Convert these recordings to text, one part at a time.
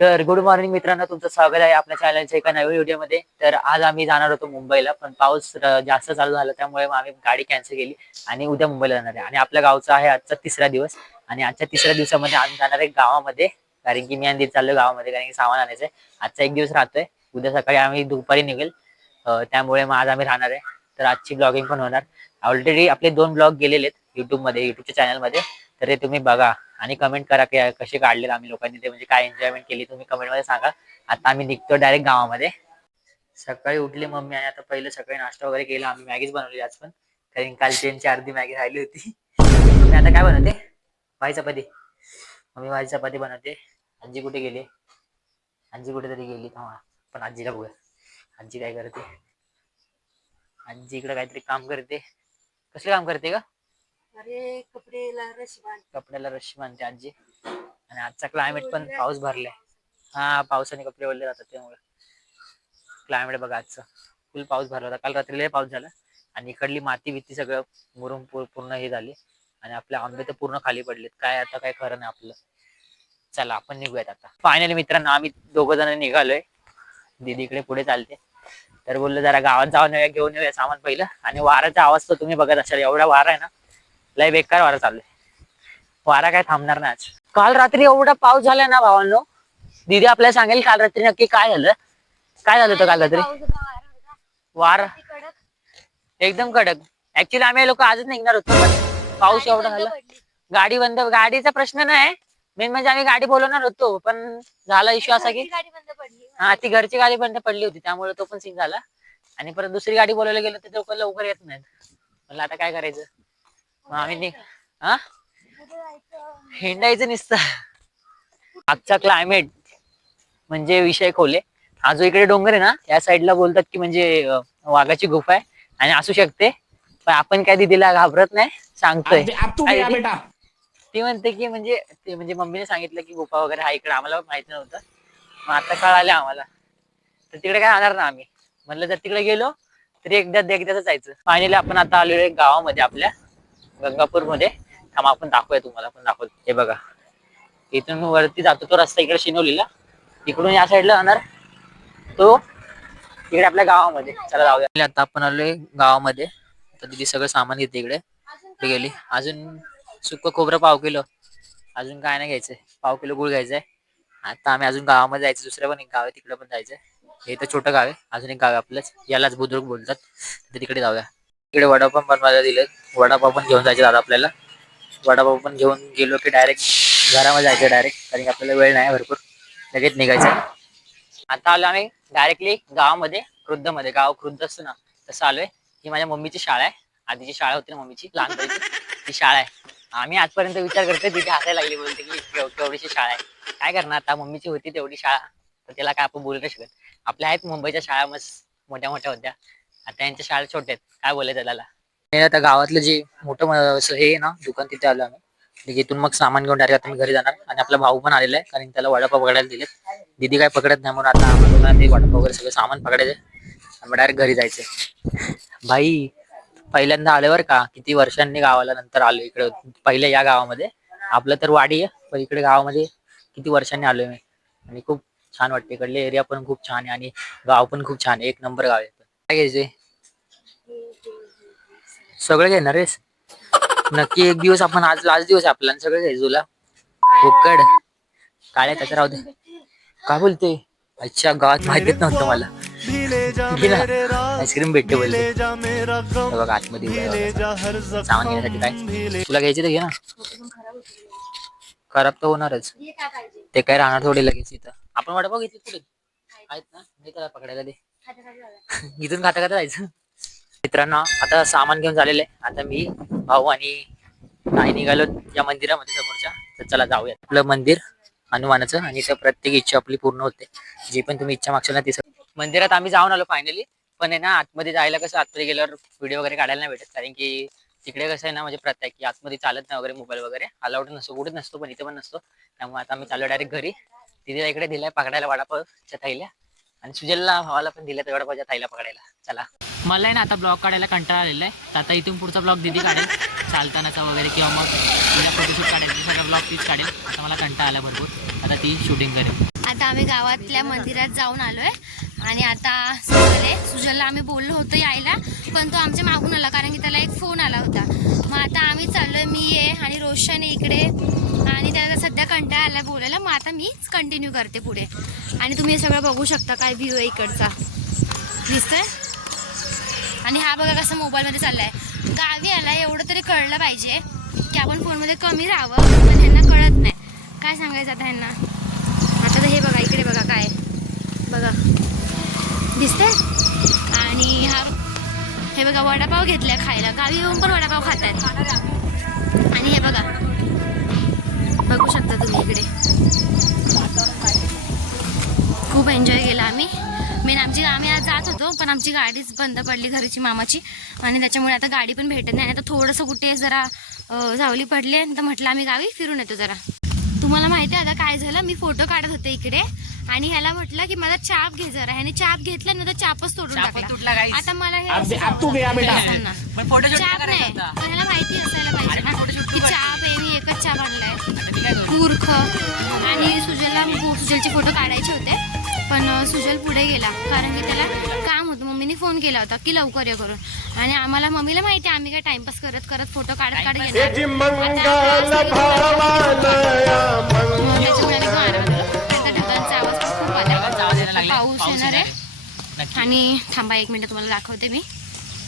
तर good morning मित्रांनो तुमचं स्वागत आहे आपल्या चॅनलच्या एका नवीन व्हिडिओमध्ये तर आज आम्ही जाणार होतो मुंबईला पण पाऊस जास्त चालू झाला त्यामुळे मग आम्ही गाडी कॅन्सल केली आणि उद्या मुंबईला जाणार आहे. आणि आपल्या गावचा आहे आजचा तिसरा दिवस. आणि आजच्या तिसऱ्या दिवसामध्ये आम्ही जाणार आहे गावामध्ये कारण की मी आणि चाललो गावामध्ये कारण की सामान आणायचं आहे. आजचा एक दिवस राहतोय. उद्या सकाळी आम्ही दुपारी निघेल. त्यामुळे मग आज आम्ही राहणार आहे. तर आजची ब्लॉगिंग पण होणार. ऑलरेडी आपले दोन ब्लॉग गेलेले आहेत युट्यूबमध्ये युट्यूबच्या चॅनलमध्ये तर ते तुम्ही बघा आणि कमेंट करा की कसे काढले आम्ही लोकांनी ते. म्हणजे काय एन्जॉयमेंट केली तुम्ही कमेंटमध्ये सांगा. आता आम्ही निघतो डायरेक्ट गावामध्ये. सकाळी उठली मम्मी आणि आता पहिलं सकाळी नाश्ता वगैरे केला. आम्ही मॅगीच बनवली आज पण. कारण काल ट्रेनची अर्धी मॅगी राहिली होती. मम्मी आता काय बनवते? भाई चपाती. मम्मी भाजी चपाती बनवते. आजी कुठे गेली? आजी कुठेतरी गेली. तेव्हा पण आजीला बघूया. आजी काय करते? आजी इकडे काहीतरी काम करते. कसले काम करते का अरे कपडेला रशी बांध. कपड्याला रशी बांधते आजी. आणि आजचा क्लायमेट पण पाऊस भरलाय. हा पावसाने कपडे ओढले जातात त्यामुळे. क्लायमेट बघा आजचं. फुल पाऊस भरला होता. काल रात्री लय पाऊस झाला. आणि इकडली माती बिती सगळं मुरुम पूर्ण हे झाली. आणि आपले आंबे तर पूर्ण खाली पडलेत. काय आता काय खरं नाही आपलं. चला आपण निघूयात आता. फायनली मित्रांनो आम्ही दोघ जण निघालोय. दीदी इकडे पुढे चालते. तर बोललो जरा गावात जाऊन येऊया घेऊन येऊया सामान पहिलं. आणि वाऱ्याचा आवाज तर तुम्ही बघत असाल. एवढा वारा आहे ना. लय बेकार वारा चालू आहे. वारा काय थांबणार नाही आज. काल रात्री एवढा पाऊस झाला ना भावांनो. दीदी आपल्याला सांगेल काल रात्री नक्की काय झालं. काय झालं होतं काल रात्री? वारा एकदम कडक. ऍक्च्युली आम्ही लोक आजच निघणार होतो पाऊस एवढा झाला. गाडी बंद गाडीचा प्रश्न नाही. मेन म्हणजे आम्ही गाडी बोलवणार होतो पण झाला इश्यू असा की घरची गाडी बंद पडली. हा ती घरची गाडी बंद पडली होती त्यामुळे तो पण सीन झाला. आणि परत दुसरी गाडी बोलायला गेलो तर लोक लवकर येत नाहीत. म्हणलं आता काय करायचं? मग आम्ही नि- हा? हिंडायचं नुसतं. आजचा क्लायमेट म्हणजे विषय खोले. हा जो इकडे डोंगर आहे ना या साईडला बोलतात की म्हणजे अं, वाघाची गुफा आहे आणि असू शकते. पण आपण काय दिदीला घाबरत नाही सांगतोय. अब तू काय गया ती? बेटा. ती म्हणते की म्हणजे ते म्हणजे मम्मीने सांगितलं की गुफा वगैरे हा इकडे आम्हाला माहिती नव्हतं. मग आता कळाले आम्हाला. तर तिकडे काय जाणार ना आम्ही? म्हणलं जर तिकडे गेलो तरी एकदा एकदाच जायचं. फायनली आपण आता आलेलो आहे गावामध्ये आपल्या. गंगापूरमध्ये थांबा आपण दाखवूया तुम्हाला पण दाखवतो. हे बघा. इथून वरती जातो तो रस्ता इकडे शिनवलीला इकडून या साईडला जाणार तो इकडे आपल्या गावामध्ये. चला जाऊया. आता आपण आलोय गावामध्ये. तर तिथे सगळं सामान घेते इकडे गेली. अजून सुक खोबरं पाव किलो. अजून काय नाही घ्यायचंय. पाव किलो गुळ घ्यायचंय. आता आम्ही अजून गावामध्ये जायचं. दुसरं पण एक गाव आहे तिकडे पण जायचंय. हे तर छोटं गाव आहे. अजून एक गाव आहे आपलंच. यालाच बुद्रुक बोलतात. तर तिकडे जाऊया. इकडे वडापाव पण बनवायला दिले वडापाव पण घेऊन जायचे दादा आपल्याला. वडापाव पण घेऊन गेलो की डायरेक्ट घरामध्ये जायचं डायरेक्ट कारण की आपल्याला वेळ नाही भरपूर. लगेच निघायचं. आता आलो आम्ही डायरेक्टली गावामध्ये क्रुद्धमध्ये गाव क्रुद्ध असतो ना तसं आलोय. ही माझ्या मम्मीची शाळा आहे. आधीची शाळा होती ना मम्मीची लहानपणीची. ती शाळा आहे. आम्ही आजपर्यंत विचार करतोय तिथे हसायला लागली बोलते की केव- केवढीशी शाळा आहे. काय करणार? आता मम्मीची होती तेवढी शाळा. तर त्याला काय आपण बोलू नाही शकत. आपल्या आहेत मुंबईच्या शाळा मस्त मोठ्या मोठ्या होत्या. आता यांच्या शाळा छोट्या आहेत. काय बोलायचं त्याला? हे आता गावातलं जे मोठं म- असं हे आहे ना दुकान तिथे आलो आम्ही. ठीक इथून मग सामान घेऊन डायरेक्ट आता मी घरी जाणार. आणि आपला भाऊ पण आलेला आहे कारण त्याला वडापाव पकडायला दिले दीदी काय पकडत नाही म्हणून आता आम्हाला दोघांना ते वडापाव वगैरे सगळं सामान पकडायचं आणि डायरेक्ट घरी जायचं भाई पहिल्यांदा आले बरं का किती वर्षांनी गावाला नंतर आलो इकडे. पहिल्या या गावामध्ये. आपलं तर वाडी आहे पण इकडे गावामध्ये किती वर्षांनी आलोय मी. आणि खूप छान वाटते. इकडले एरिया पण खूप छान आहे आणि गाव पण खूप छान आहे. एक नंबर गाव आहे. काय घ्यायचे सगळं घेणार रेस नक्की एक दिवस आपण आज लास्ट दिवस आपला सगळं घ्यायचं तुला. भुक्कड काळ्या त्याचं राहू दे. काय बोलते अच्छा गावात माहितीच नव्हतं मला. आईस्क्रीम भेटते बोलते. बघा आतमध्ये सामान घेण्यासाठी काय? तुला घ्यायचे तर घे ना. खराब तर होणारच. ते काय राहणार थोडे लगेच इथं. आपण वडापाव घेतली तुला आहेत ना? मी त्याला पकडायला दे. इथून खाता खाता जायचं. मित्रांनो आता सामान घेऊन झालेलं आहे. आता मी भाऊ आणि आई निघालो या मंदिरामध्ये समोरच्या. तर चला जाऊया आपलं मंदिर हनुमानाचं आणि त्या प्रत्येक इच्छा आपली पूर्ण होते. जी पण तुम्ही इच्छा मागशाल ना ती मंदिरात आम्ही जाऊन आलो फायनली पण आहे ना आतमध्ये जायला कसं आतमध्ये गेल्यावर व्हिडिओ वगैरे काढायला नाही भेटत. कारण की तिकडे कसं आहे ना म्हणजे प्रत्येक की आतमध्ये चालत नाही वगैरे मोबाईल वगैरे. अलाउड नसतो कुठेच नसतो पण इथे पण नसतो. त्यामुळे आता आम्ही चालू डायरेक्ट घरी. तिथे इकडे दिलाय पकडायला वडापावच्या थैल्या आणि सुजलला भावाला पण दिल्या वडापावच्या थैल्या पकडायला. चला. मला आहे ना आता ब्लॉग काढायला कंटाळा आलेला आहे तर आता इथून पुढचा ब्लॉग दिदी काढेल. चालतानाचा वगैरे किंवा मग उद्या फोटोशूट काढायचं सगळं ब्लॉग तीच काढेल. आता मला कंटाळा आला भरपूर. आता ती शूटिंग करेल. आता आम्ही गावातल्या मंदिरात जाऊन आलोय. आणि आता सुजल आहे सुजलला आम्ही बोललो होतो यायला. पण तो आमच्या मागून आला. कारण की त्याला एक फोन आला होता. मग आता आम्ही चाललोय मी आहे आणि रोशन आहे इकडे. आणि त्याला सध्या कंटाळा आला बोलायला मग आता मीच कंटिन्यू करते पुढे. आणि तुम्ही हे सगळं बघू शकता काय व्ह्यू आहे इकडचा. दिसतंय? आणि हा बघा कसं मोबाईलमध्ये चाललाय. गावी आला एवढं तरी कळलं पाहिजे की आपण फोनमध्ये कमी राहावं पण ह्यांना कळत नाही. काय सांगायचं आता ह्यांना? आता तर हे बघा इकडे बघा काय बघा. दिसतंय? आणि हा हे बघा वडापाव घेतल्या खायला. गावी येऊन पण वडापाव खात आहेत आणि हे बघा बघू शकता तुम्ही इकडे. खूप एन्जॉय केला आम्ही. मेन आमची आम्ही आज जात होतो पण आमची गाडीच बंद पडली घरची मामाची. आणि त्याच्यामुळे आता गाडी पण भेटत नाही. आता थोडंसं कुठे जरा जावली सावली पडली आणि तर म्हटलं आम्ही गावी फिरून येतो जरा. तुम्हाला माहिती आहे आता काय झालं? मी फोटो काढत होते इकडे. आणि ह्याला म्हटलं की माझा चाप घे जरा. ह्याने चाप घेतला ना तर चापच तोडून चापच टाकला. तुटला guys. आता मला हे अब- असं अब तू गया बेटा. असताना. पण फोटो चाप नाही करायचा होता? पण ह्याला माहिती असायला पाहिजे. ना की चाप आहे मी एकच चाप आणलाय. आता मी काय करू? मूर्ख. आणि सुजलला सुजलचे फोटो काढायचे होते. पण अं, सुजल पुढे गेला. कारण की त्याला काम होतं. मम्मीने फोन केला होता की लवकर ये करून. आणि आम्हाला मम्मीला माहिती आहे आम्ही काय टाइमपास करत करत फोटो काढत काढत Timepass. येणार. जी आता मंगल आम्ही भावानया मग त्याच्यामुळे आम्ही मारत होतो. आता पाऊस येणार आहे. आणि थांबा एक मिनिट तुम्हाला दाखवते मी.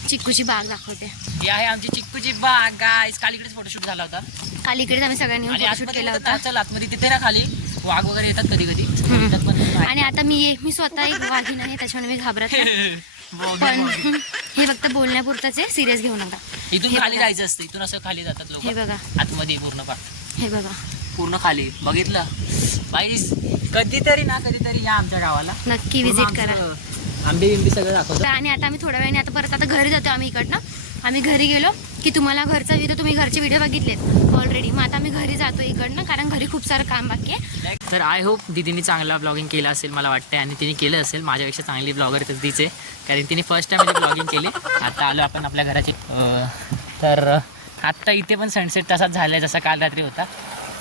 चिक्कूची बाग दाखवते. ही आहे आमची चिक्कूची बाग गाईस काल इकडेच फोटोशूट झाला होता. काल इकडेच आम्ही सगळ्यांनी फोटोशूट केला होतं. चल आतमध्ये तिथे ना खाली. वाघ वगैरे येतात कधी कधी. आणि आता मी ये मी स्वतः एक वाघीण आहे त्याच्यामुळे मी घाबरत पण हे फक्त बोलण्यापुरतंच आहे सिरियस घेऊ नका. इथून हे खाली. जायचं असतं इथून असं खाली जातात हे लोक. बघा. आतमध्ये पूर्ण पार हे बघा. पूर्ण खाली. बघितलं? बाईस कधीतरी ना कधीतरी या आमच्या गावाला. नक्की विजिट करा. आंबे बिंबे सगळं दाखवतो. आणि आता आम्ही थोड्या वेळाने आता परत आता घरी जातो आम्ही इकडनं. आम्ही घरी गेलो की तुम्हाला घरचा व्हिडिओ तुम्ही घरचे व्हिडिओ बघितलेत ऑलरेडी मग आता आम्ही घरी जातो इकडनं कारण घरी खूप सारं काम बाकी आहे. तर आय होप दीदीने चांगला ब्लॉगिंग केलं असेल मला वाटतं आणि तिने केलं असेल. माझ्यापेक्षा चांगली ब्लॉगर तर तीच कारण तिने फर्स्ट टाइम ब्लॉगिंग केली. आता आलो आपण आपल्या घराची तर आत्ता इथे पण सनसेट तसाच झाला आहे जसा काल रात्री होता.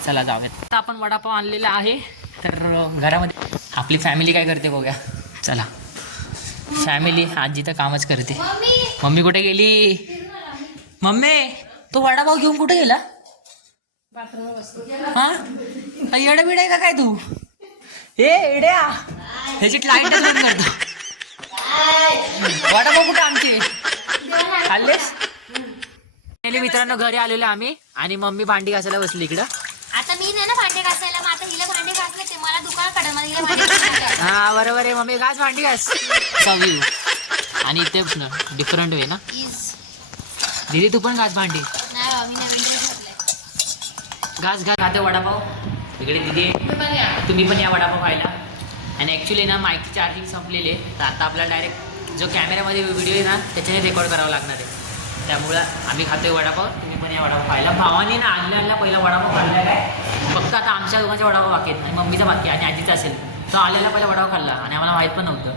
चला जाऊयात. आता आपण वडापाव आणलेला आहे. तर घरामध्ये आपली फॅमिली काय करते बघूया. चला. फॅमिली आजी तर कामच करते. मम्मी! कुठे गेली? मम्मी तो वडापाव घेऊन कुठे गेला? हा? येडा बिड आहे का काय तू? ए एड्या ह्याची लाइट करतो. वडापाव कुठे आमचे खाल्लेस? मित्रांनो घरी आलेलो आम्ही आणि मम्मी भांडी घासायला बसली इकडं आता मी नाही ना भांडे घासायला मग आता हिला भांडे घासले ते मला दुकान काढा मला हिला भांडे घासायला हा बरोबर आहे मम्मी. घास भांडी घास. चवी आणि ते डिफरंट वे ना. दिदी तू पण घास भांडी. घास घास खाते वडापाव. इकडे दिदी तुम्ही पण या. वडापाव खायला. आणि ॲक्च्युली ना माहिती चार्जिंग संपलेली. आहे तर आता आपल्याला डायरेक्ट जो कॅमेऱ्यामध्ये व्हिडिओ आहे ना त्याच्याने रेकॉर्ड करावा लागणार आहे. त्यामुळं आम्ही खातोय वडापाव. या वडापाव खायला. भावानी ना आणल्या आणल्या पहिला वडापाव खाल्लेला आहे फक्त आता आमच्या दोघांचा वडापाव बाकी आहेत. आणि मम्मीचा बाकी आणि आजीचा असेल. तो आलेला पहिला वडापाव खाल्ला आणि आम्हाला माहीत पण नव्हतं.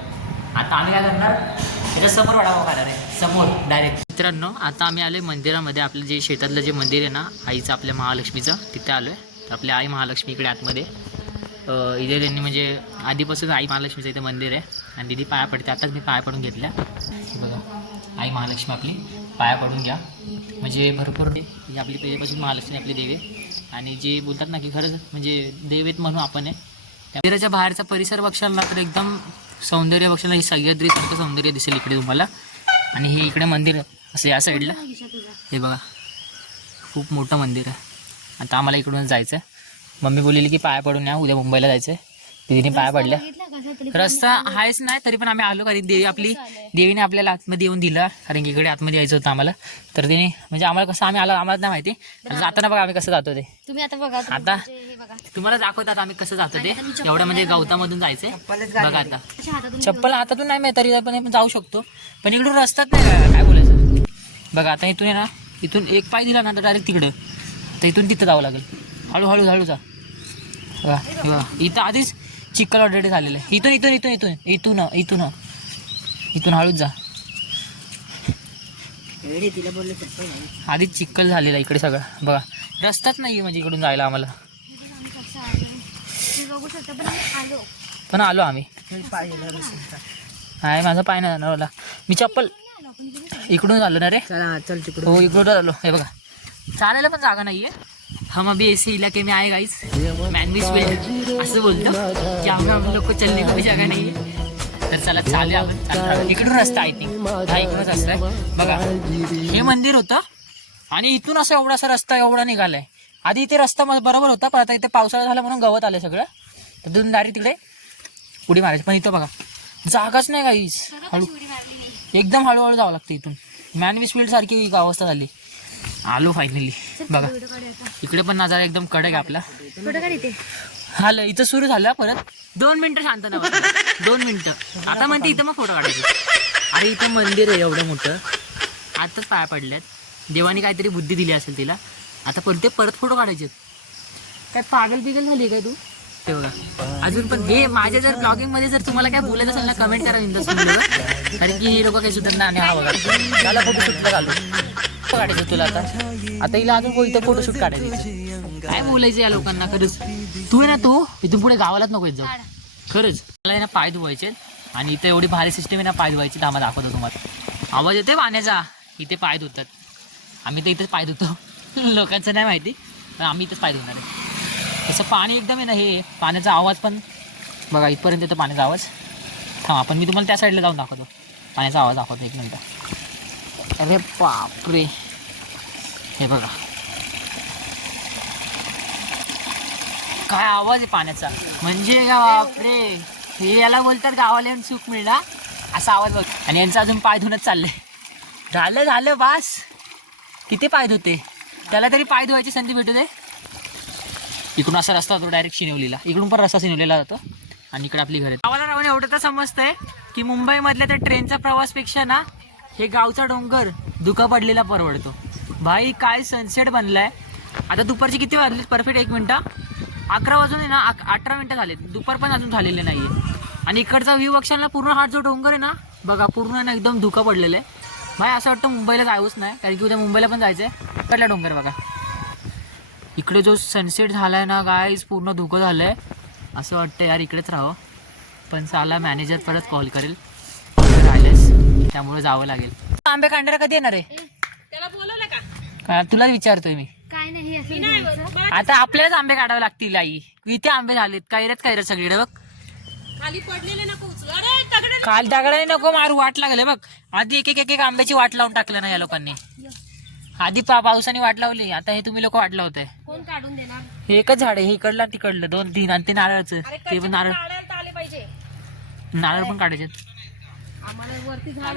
आता आम्ही काय करणार? त्याच्यासमोर वडापाव खाणार आहे. समोर डायरेक्ट मित्रांनो आता आम्ही आलोय मंदिरामध्ये. आपलं जे शेतातलं जे मंदिर आहे ना आईचं आपल्या महालक्ष्मीचं तिथे आलोय. तर आपल्या आई महालक्ष्मी इकडे आतमध्ये. इथे त्यांनी म्हणजे आधीपासून आई महालक्ष्मीचं इथे मंदिर आहे. आणि दिदी पाया पडते. आताच मी पाया पडून घेतल्या. बघा आई महालक्ष्मी आपली. पाया पडून घ्या. म्हणजे भरपूर ही आपली पहिल्यापासून महालक्ष्मी आपली देवी आणि जे बोलतात ना की खरंच म्हणजे देवेत म्हणून आपण आहे. मंदिराच्या बाहेरचा परिसर बघशाल तर एकदम सौंदर्य बघशाल ना ही सह्याद्रीसारखं सौंदर्य दिसेल इकडे तुम्हाला. आणि हे इकडे मंदिर असं या साईडला हे बघा खूप मोठं मंदिर आहे. आता आम्हाला इकडूनच जायचं आहे मम्मी बोललेली की पाया पडून या उद्या मुंबईला जायचं आहे तिने पाया पडल्या. रस्ता आहेच नाही तरी पण आम्ही आलो कारण देवी आपली देवीने आपल्याला आतमध्ये येऊन दिला कारण की इकडे आतमध्ये यायचं होतं आम्हाला. तर तिने म्हणजे आम्हाला कसं आम्ही आलो आम्हाला नाही माहिती. तर जाताना बघा आम्ही कसं जातो ते. तुम्ही आता बघा तुम्ही आता म्हणजे हे बघा. तुम्हाला दाखवतात आम्ही कसं जातो ते. एवढं म्हणजे गवतामधून जायचंय. बघा आता. चप्पल हातातून नाही माहिती तरी पण आपण जाऊ शकतो. पण इकडून रस्ताच नाही काय बोलायचं? बघा आता इथून आहे ना इथून एक पाय दिला ना तर डायरेक्ट तिकडं. तर इथून तिथं जावं लागेल. हळूहळू हळू जा. इथं आधीच चिखल ऑलरेडी झालेलं आहे. इथून इथून इथून इथून इथून इथून. इथून हळूच जा. आधीच चिखल झालेला आहे इकडे सगळं. बघा रस्ताच नाही म्हणजे इकडून जायला आम्हाला. पण आलो आम्ही. नाही माझा पाय नाही जाणार मला मी चप्पल इकडून आलो ना रे? चला चल तिकडे हो इकडून आलो. हे बघा. चालायला पण जागा नाहीये. हम अभी ऐसे इलाके में आए गाइस मॅनवीस विल असं बोलतो की आम्ही हम लोक चलने को भी जागा नाहीये तर चला चालू आपण. इकडून रस्ता आय थिंक हा इकडूनच रस्ता आहे. बघा. हे मंदिर होतं. आणि इथून असं एवढासा रस्ता एवढा निघालाय. आधी इथे रस्ता बरोबर होता पण आता इथे पावसाळा झाला म्हणून गवत आलं सगळं. तर तिथून डायरेक्ट तिकडे. उडी मारायची. पण इथं बघा. जागाच नाही गाईस हळू. नाही. एकदम हळूहळू जावं लागतं इथून. मॅनवी स्पीड सारखी अवस्था झाली. आलो फायनली बघा. इकडे पण नजारा एकदम कडक आहे आपला. आलं इथं. सुरू झालं परत. दोन मिनिटं शांत ना दोन मिनिटं. आता म्हणते इथं मग फोटो काढायचे. अरे इथं मंदिर आहे एवढं मोठं. आताच पाया पडल्यात. देवाने काहीतरी बुद्धी दिली असेल तिला. आता परत ते परत फोटो काढायचे. काय पागल बिगल झाली काय तू? ते बघा. अजून पण हे माझ्या जर ब्लॉगिंगमध्ये जर तुम्हाला काय बोलायचं असेल ना कमेंट करा कारण की हे लोक काही सुधारणा आणि हा बघा. त्याला फोटो शूटला घालू. फोटो काढायचं तुला आता? आता हिला अजून इथं फोटोशूट काढायचं काय बोलायचं या लोकांना? खरंच. तू आहे ना तू. इथून पुढे गावालाच नको येत जाऊ. खरंच. मला ना पाय धुवायचे आणि इथं एवढी भारी सिस्टम आहे ना पाय धुवायची आम्हाला दाखवतो तुम्हाला. आवाज येते पाण्याचा? इथे पाय धुतात. आम्ही तर इथेच पाय धुतो. लोकांचं नाही माहिती पण आम्ही इथेच पाय धुणार आहे. तसं पाणी एकदम आहे ना हे. पाण्याचा आवाज पण. बघा इथपर्यंत येतो पाण्याचा आवाज. थांबा पण मी तुम्हाला त्या साईडला जाऊन दाखवतो. पाण्याचा आवाज दाखवतो एक मिनटं. अरे बापरे. हे बघा. काय आवाज आहे पाण्याचा? म्हणजे का बापरे. हे याला बोलतात गावाला येऊन सुख मिळणार? असा आवाज बघ. आणि यांचा अजून पाय धुणच चाललंय. झालं झालं बास. किती पाय धुते? त्याला तरी पाय धुवायची संधी भेटू दे. इकडून असा रस्ता होतो डायरेक्ट शिनवलेला इकडून पण रस्ता शिनवलेला जातो. आणि इकडे आपली घर आहे गावाला राहून एवढं तर समजतंय की मुंबईमधल्या त्या ट्रेनचा प्रवासपेक्षा ना हे गावचा डोंगर धुका पडलेला परवडतो. भाई काय सनसेट बनलाय. आता दुपारची किती वाजले? परफेक्ट एक मिनटं. अकरा वाजून आहे ना अठरा मिनटं झालेत. दुपार पण अजून झालेले नाहीये. आणि इकडचा व्ह्यू बघशाल ना पूर्ण हा जो डोंगर आहे ना बघा पूर्ण ना एकदम धुका पडलेला आहे. भाई असं वाटतं मुंबईला जाऊच नाही कारण की उद्या मुंबईला पण जायचं आहे इकडला डोंगर बघा. इकडे जो सनसेट झाला आहे ना गायज पूर्ण धुकं झालं आहे असं वाटतं यार इकडेच राहावं. पण साला मॅनेजर परत कॉल करेल. त्यामुळे जावं लागेल. आंबे कांडारा कधी येणार आहे? का? तुला विचारतोय मी. काय नाही हे असं घ्यायचं. आता आपल्यालाच आंबे काढावे लागतील आई. इथे आंबे झालेत कैऱ्यात कैऱ्यात सगळीकडे बघ. काल दगडाने नको मारू वाट लागले बघ. आधी एक एक एक एक आंब्याची वाट लावून टाकलं ना या लोकांनी. आधी पा पावसाने वाट लावली आता हे तुम्ही लोक वाट लावताय. कोण काढून देणार? हे एकच झाड आहे हे इकडलं आणि तिकडलं दोन तीन आणि ते नारळाचं. ते पण नारळ आले पाहिजे. नारळ पण काढायचे झाड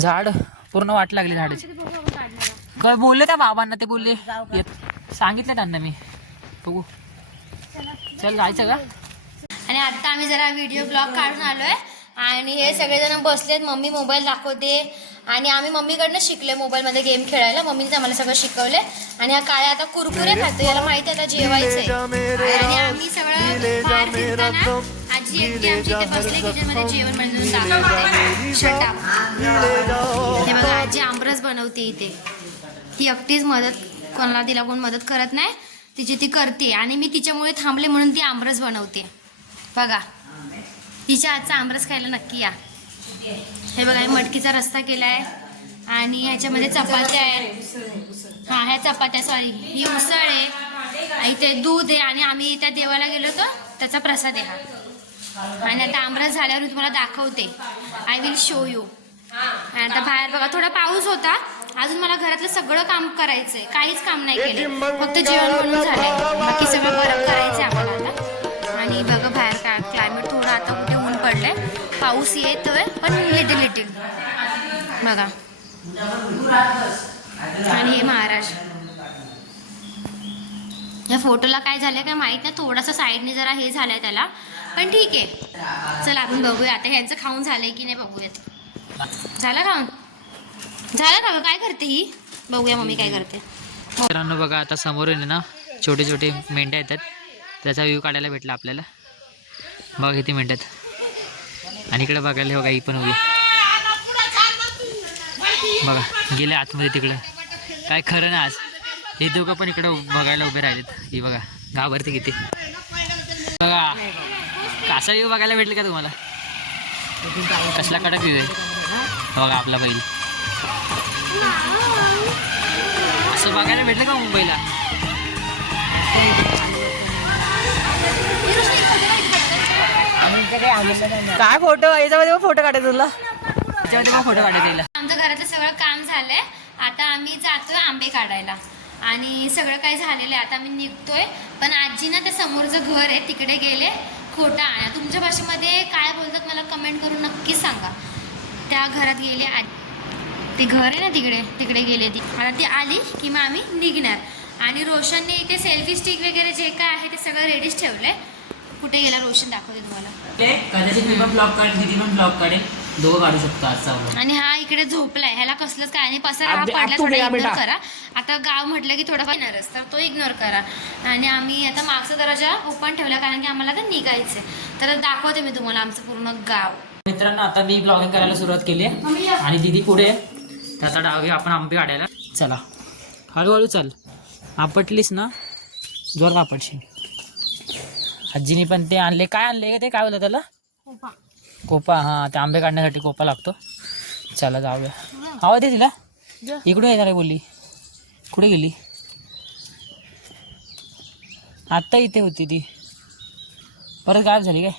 झाड पूर्ण वाट लागली झाडाची. काढणार काय बोलले त्या बाबांना ते बोलले. सांगितलं त्यांना मी. बघू. चल जायचं का? आणि आता आम्ही जरा व्हिडिओ ब्लॉग काढून आलोय. आणि हे सगळेजण बसलेत मम्मी मोबाईल दाखवते. आणि आम्ही मम्मीकडनं शिकले मोबाईलमध्ये गेम खेळायला. मम्मीने आम्हाला सगळं शिकवले आणि हा काळ्या आता कुरकुरे खातो याला माहिती आहे आता जेवायचंय. आणि आम्ही सगळं आमची इथे बसले किचनमध्ये जेवण बनवून दाखवते. हे बघा आजी आमरस बनवते इथे. ती एकटीच मदत कोणाला तिला कोण मदत करत नाही तिची ती करते. आणि मी तिच्यामुळे थांबले म्हणून ती आमरस बनवते. बघा तिच्या आजचा आमरस खायला नक्की या. हे बघा मटकीचा रस्ता केला आहे आणि ह्याच्यामध्ये चपात्या आहेत. हां ह्या चपात्या सॉरी ही उसळ आहे. इथे दूध आहे आणि आम्ही त्या देवाला गेलो होतो. त्याचा प्रसाद आहे हा. आणि आता आमरस झाल्यावर मी तुम्हाला दाखवते. आय विल शो यू आणि आता बाहेर बघा थोडा पाऊस होता. अजून मला घरातलं सगळं काम करायचंय. काहीच काम नाही केलं. फक्त जेवण बनवून झालंय. बाकी सगळं बरं करायचंय आम्हाला आता. आणि बघा बाहेर काय क्लायमेट थोडं आता कुठे ऊन पडलंय. पाऊस येतोय पण लिटिल लिटिल बघा. आणि हे महाराज. या फोटोला काय झालंय काय माहीत नाही. थोडासा साईडने जरा हे झालंय त्याला. पण ठीक आहे. चला आपण बघूया. आता ह्यांचं खाऊन झालंय की नाही बघूयात. झालं खाऊन? झालं का काय करते ही? बघूया मम्मी काय करते. मित्रांनो बघा आता समोर आहे ना छोटे छोटे मेंढ्या येतात. त्याचा व्ह्यू काढायला भेटला आपल्याला. बघा किती मेंढ्यात आणि इकडे बघायला बघा ही पण उभी बघा गेले आतमध्ये तिकडं. काय खरं ना आज. हे दोघं पण इकडं बघायला उभे राहिलेत. ही बघा घाबरते किती. असा व्ह्यू बघायला भेटेल का तुम्हाला? कसला कडक व्ह्यू आहे? बघा आपला बैल. असं बघायला भेटलं का मुंबईला? काय फोटो? याच्यामध्ये फोटो काढायचा तुला. याच्यामध्ये मग फोटो काढायचा येईल आमचं घरातलं सगळं काम झालंय. आता आम्ही जातोय आंबे काढायला. आणि सगळं काही झालेलं आहे. आता आम्ही निघतोय. पण आजी ना त्या समोरचं घर आहे तिकडे गेले. खोटा आणा तुमच्या भाषेमध्ये काय बोलतात मला कमेंट करून नक्की सांगा. त्या घरात गेले आ ते घर आहे ना तिकडे? तिकडे गेले ती. आता ती आली की मग आम्ही निघणार. आणि रोशनने इथे सेल्फी स्टिक वगैरे जे काय आहे ते सगळं रेडीच ठेवलंय. कुठे गेला रोशन दाखवते तुम्हाला. कदाचित मी पण ब्लॉग काढेल दिदी पण ब्लॉग काढेल. दोघं काढू शकतो. आणि हा इकडे झोपलाय. ह्याला कसलंच काय नाही. पसारा हा अब- पडला अब थोडा इग्नोर. करा. आता गाव म्हटलं की थोडंफार येणारच तर तो इग्नोर करा. आणि आम्ही आता मागचा दरवाजा ओपन ठेवला कारण की आम्हाला आता निघायचंय. तर दाखवते मी तुम्हाला आमचं पूर्ण गाव. मित्रांनो आता मी ब्लॉगिंग करायला सुरुवात केली आहे आणि दिदी पुढे आहे. तर आता डाव आपण आंबे काढायला. चला. हळूहळू चल. आपटलीस ना? जोर आपटशील आजीने पण ते आणले. काय आणले ते? काय बोलतात त्याला? कोपा हा ते आंबे काढण्यासाठी कोपा लागतो. चला जाऊया. हवा दे तिला? इकडून येणार आहे बोलली. कुठे गेली? आत्ता इथे होती ती. परत गायब झाली काय?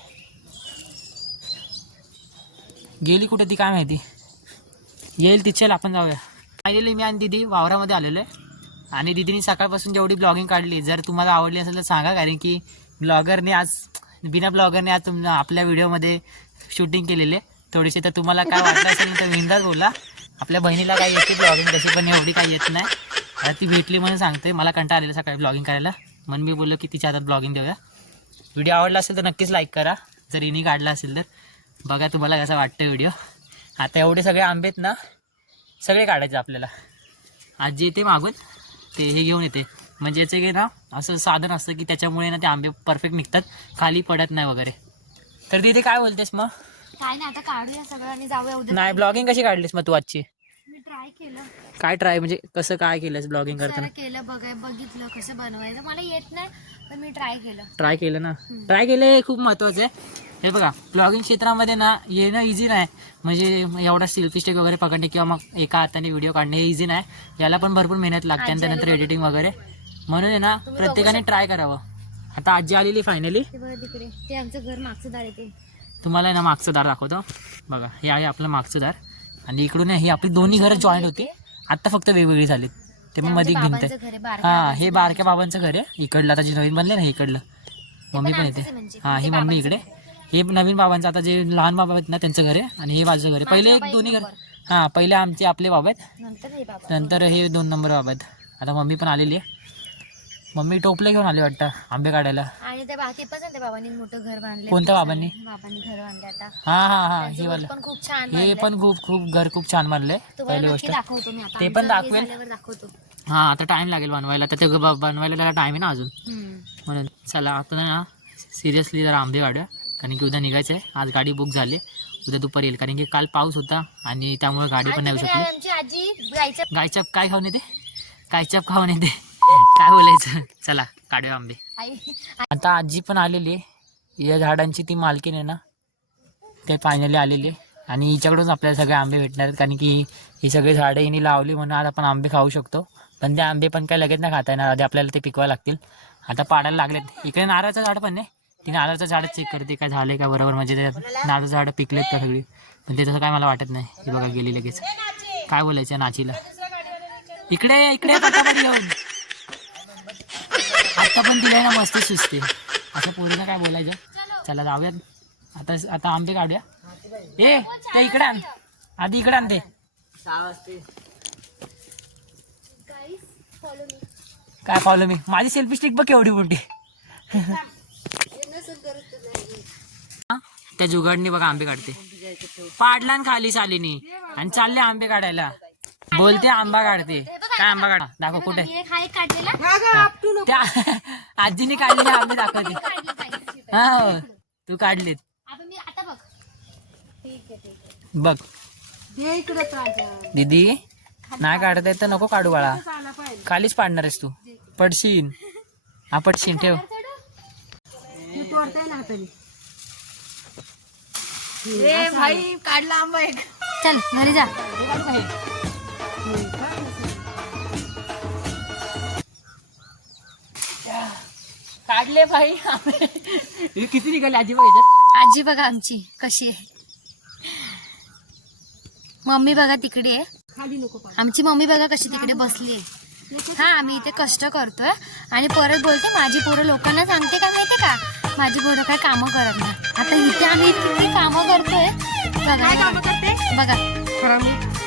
गेली कुठे ती काय माहिती? येईल तिच्याला आपण जाऊया. आलेली मी आणि दिदी वावरामध्ये आलेलो आहे. आणि दिदीने सकाळपासून जेवढी ब्लॉगिंग काढली जर तुम्हाला आवडली असेल तर सांगा कारण की ब्लॉगरने आज बिना ब्लॉगरने आज तुम आपल्या व्हिडिओमध्ये शूटिंग केलेले. थोडेसे तर तुम्हाला काय वाटलं असेल तर विंदाच बोला आपल्या बहिणीला काय येते ब्लॉगिंग तशी पण एवढी काही येत नाही. आता ती भेटली म्हणून सांगते मला कंटाळा आलेला सकाळी ब्लॉगिंग करायला. म्हणून मी बोललो की तिच्या हातात ब्लॉगिंग देऊया. व्हिडिओ आवडला असेल तर नक्कीच लाईक करा. जर इनी काढला असेल तर. बघा तुम्हाला कसा वाटतं व्हिडिओ आता एवढे सगळे आंबेत ना सगळे काढायचे आपल्याला. आजी येते मागून ते हे घेऊन येते. म्हणजे याचे की ना असं साधन असतं की त्याच्यामुळे ना ते आंबे परफेक्ट निघतात. खाली पडत नाही वगैरे. तर तिथे काय बोलतेस मग? काय नाही आता काढूया सगळं आणि जाऊया उद्या. नाही ब्लॉगिंग कशी काढलीस मग तू आजची? मी ट्राय केलं. काय ट्राय म्हणजे कसं काय केलंस ब्लॉगिंग करताना? केलं बघाय बघितलं कसं बनवायचं. मला येत नाही पण मी ट्राय केलं. ट्राय केलं ना? ट्राय केलं हे खूप महत्त्वाचं आहे. हे बघा ब्लॉगिंग क्षेत्रामध्ये ना येणं इझी नाही. म्हणजे एवढा सेल्फी स्टिक वगैरे पकडणे किंवा मग एका हाताने व्हिडिओ काढणे हे इझी नाही. याला पण भरपूर मेहनत लागते आणि त्यानंतर एडिटिंग वगैरे. म्हणून आहे ना प्रत्येकाने ट्राय करावं. आता आजी आलेली फायनली ते बघा तिकडे. ते आमचं घर मागचं दार येते तुम्हाला ना मागचं दार दाखवतो. बघा हे आहे आपलं मागचं दार. आणि इकडून आहे ही आपली दोन्ही घरं जॉईंट होती. आत्ता फक्त वेगवेगळी झालीत. ते पण मध्ये भिंत आहे. घर आहे बारक्या हा हे बारक्या बाबांचं घर आहे. इकडलं आता जे नवीन बनले ना हे इकडलं. मम्मी पण येते आमचंच आहे म्हणजे. हा ही मम्मी इकडे. हे नवीन बाबांचं आता जे लहान बाबा आहेत ना त्यांचं घर आहे. आणि हे बाजूचं घर आहे. पहिले एक दोन्ही घर हा पहिले आमचे आपले बाबा आहेत. नंतर हे बाबा. नंतर हे दोन नंबर बाबा आहेत. आता मम्मी पण आलेली आहे. मम्मी टोपले घेऊन आले वाटतं आंबे काढायला. आणि त्या बाकी पण त्या बाबांनी मोठं घर बांधले कोणत्या बाबांनी? बाबांनी घर बांधले आता. हा हा हा हे वालं. पण खूप छान हे बांधलंय. पण खूप खूप घर खूप छान मानलंय पहिली गोष्ट. दाखवतो मी ते पण दाखवेल. दाखवतो. हा आता टाइम लागेल बनवायला. तर ते बनवायला त्याला टाइम आहे ना अजून. म्हणून चला आता ना सिरियसली जरा आंबे काढूया. कारण की उद्या निघायचं आहे आज गाडी बुक झाली. उद्या दुपारी येईल. कारण की काल पाऊस होता आणि त्यामुळे गाडी पण नाही शकली. आजी गायच्या गायचप काय खाऊन येते? गायचप खाऊन येते. काय बोलायचं? चला काढूया आंबे. आता आजी पण आलेली आहे. या झाडांची ती मालकीण आहे ना? ते फायनली आलेली आहे. आणि हिच्याकडूनच आपल्याला सगळे आंबे भेटणार आहेत. कारण की ही सगळी झाडं हिने लावली म्हणून आज आपण आंबे खाऊ शकतो. पण ते आंबे पण काय लगेच नाही खाता येणार. आधी आपल्याला ते पिकवा लागतील. आता पाडायला लागलेत. इकडे नारळाचं झाड पण नाही ती नारळाचं झाड चेक करते. काय झाले का बरोबर? म्हणजे ते नारळाचं झाडं पिकलेत का सगळी? पण ते तसं काय मला वाटत नाही. ही बघा गेली लगेच. काय बोलायचं नाचीला? इकडे इकडे ये पटापट घेऊन आता पण तिला ना मस्त सुचते. असं पोरीला काय बोलायचं? चला जाऊयात. आता आता आंबे काढूया. ए ते इकडे आण. आधी इकडे आणते. काय फॉलो मी माझी सेल्फी स्टिक बघ केवढी मोठी. हा, त्या जुगाडनी बघा आंबे काढते. पाडला आणि खाली सालीनी. आणि चालले आंबे काढायला. बोलते आंबा काढते. काय आंबा काढा? दाखव कुठे? त्या आजीने काढलेले आंबे दाखवते. हा हो. तू काढलेत. आता मी आता बघ. ठीक आहे ठीक आहे. बघ. दे इकडे ताजं. दीदी नाही काढता येत तर नको काढू बाळा. खालीच पाडणार आहेस तू. पडशीन हा पडशीन ठेव. भाई काढला आंबा एक. चल घरी जा. काढले भाई हे किती निघाले आजी बघ याच्यात? आजी बघा आमची कशी आहे. मम्मी बघा तिकडे आहे. खाली नको पाड आमची मम्मी बघा कशी तिकडे बसली आहे. हा आम्ही इथे कष्ट करतोय. आणि परत बोलते माझी पोरं लोकांना सांगते का माहितीये का? माझी पोरं काय कामं करत नाही. आता इथे आम्ही इतकी कामं करतोय. बघा बघा.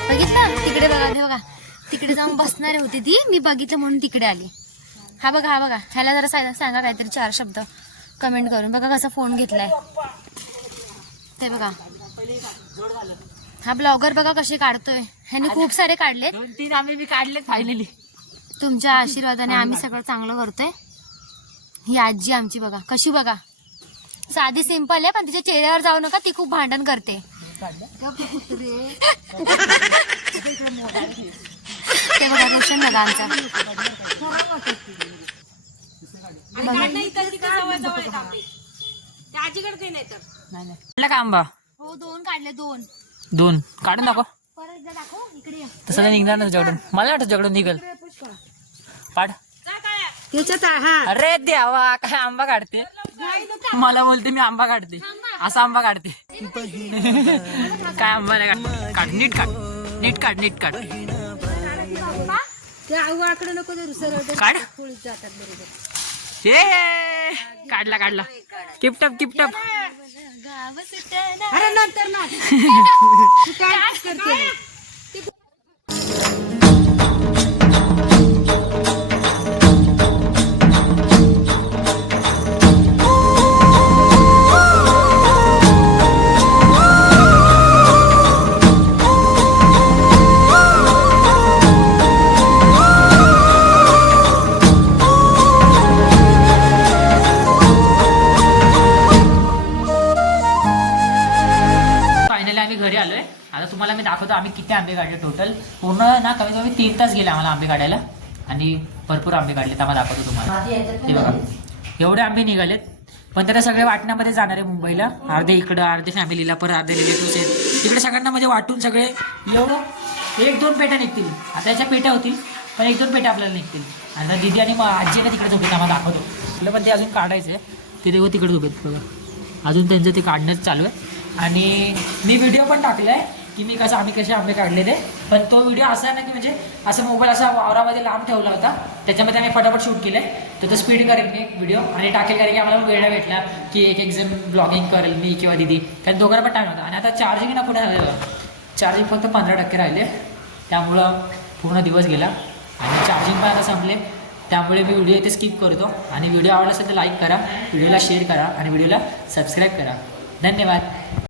बघा बघितलं? तिकडे बघा हे बघा. तिकडे जाऊन बसणारे होते ती. मी बघितलं म्हणून तिकडे आली. हा बघा हा बघा. ह्याला जरा सांगा सांगा काहीतरी चार शब्द. कमेंट करून. बघा कसा फोन घेतलाय. ते बघा. हा ब्लॉगर बघा कसे काढतोय. ह्याने खूप सारे काढले दोन तीन आम्ही मी काढले फायनली तुमच्या आशीर्वादाने आम्ही सगळं चांगलं करतोय. ही आजी आमची बघा. कशी बघा. साधी सिंपल आहे पण तिच्या चेहऱ्यावर जाऊ नका ती खूप भांडण करते. ते बघा रोशन बघा आमचा काढला का आंबा हो दोन. काढले दोन दोन काढून दाखव. परत एकदा दाखव. इकडे ये. तसं नाही निघणार ना तुझ्याकडून. मला वाटत तुझ्याकडून निघल. पाड. त्याच्यात हा. अरे देवा काय आंबा काढते? मला बोलते मी आंबा काढते. असा आंबा काढते. काय आंबा नाही काढ काढ नीट काढ. नीट काढ नीट काढ. त्या आवाकडे नको धरू सरळ काढ. पोळीत जातात बरोबर. हे काढला काढला. गाव सुटणार. अरे नंतर ना. तू काय करते? आंबे काढायला आणि भरपूर आंबे काढले आम्हाला दाखवतो तुम्हाला. ते बघा. एवढे आंबे निघालेत. पण त्याला सगळे वाटण्यामध्ये जाणार आहे मुंबईला. अर्धे इकडं अर्धे फॅमिलीला परत अर्धे रिलेटिव्स आहेत तिकडे सगळ्यांना म्हणजे वाटून सगळे एवढं एक दोन पेट्या निघतील. आता याच्या पेट्या होतील पण एक दोन पेट्या आपल्याला निघतील. आणि आता दिदी आणि मग आजी का तिकडे झोपेत आम्हाला दाखवतो. आपलं पण ते अजून काढायचं आहे. ते तेव्हा तिकडे झोपेत बघा. अजून त्यांचं ते काढणंच चालू आहे. आणि मी व्हिडिओ पण टाकला आहे की मी कसं आम्ही कसे आंबे काढले ते पण तो व्हिडिओ असा आहे ना की म्हणजे असं मोबाईल असा वावरामध्ये लांब ठेवला होता. त्याच्यामध्ये आम्ही फटाफट शूट केले. तर तो स्पीड करेल मी व्हिडिओ आणि टाकेल कारण की आम्हाला वेळ भेटला की एक एक जण ब्लॉगिंग करेल मी किंवा दिदी. कारण दोघांना पण टाईम होता आणि आता चार्जिंग ना पुढे झालेलं चार्जिंग फक्त पंधरा टक्के राहिले. त्यामुळं पूर्ण दिवस गेला. आणि चार्जिंग पण आता संपले. त्यामुळे मी व्हिडिओ इथे स्किप करतो. आणि व्हिडिओ आवडला असेल तर लाईक करा. व्हिडिओला शेअर करा. आणि व्हिडिओला सबस्क्राईब करा. धन्यवाद.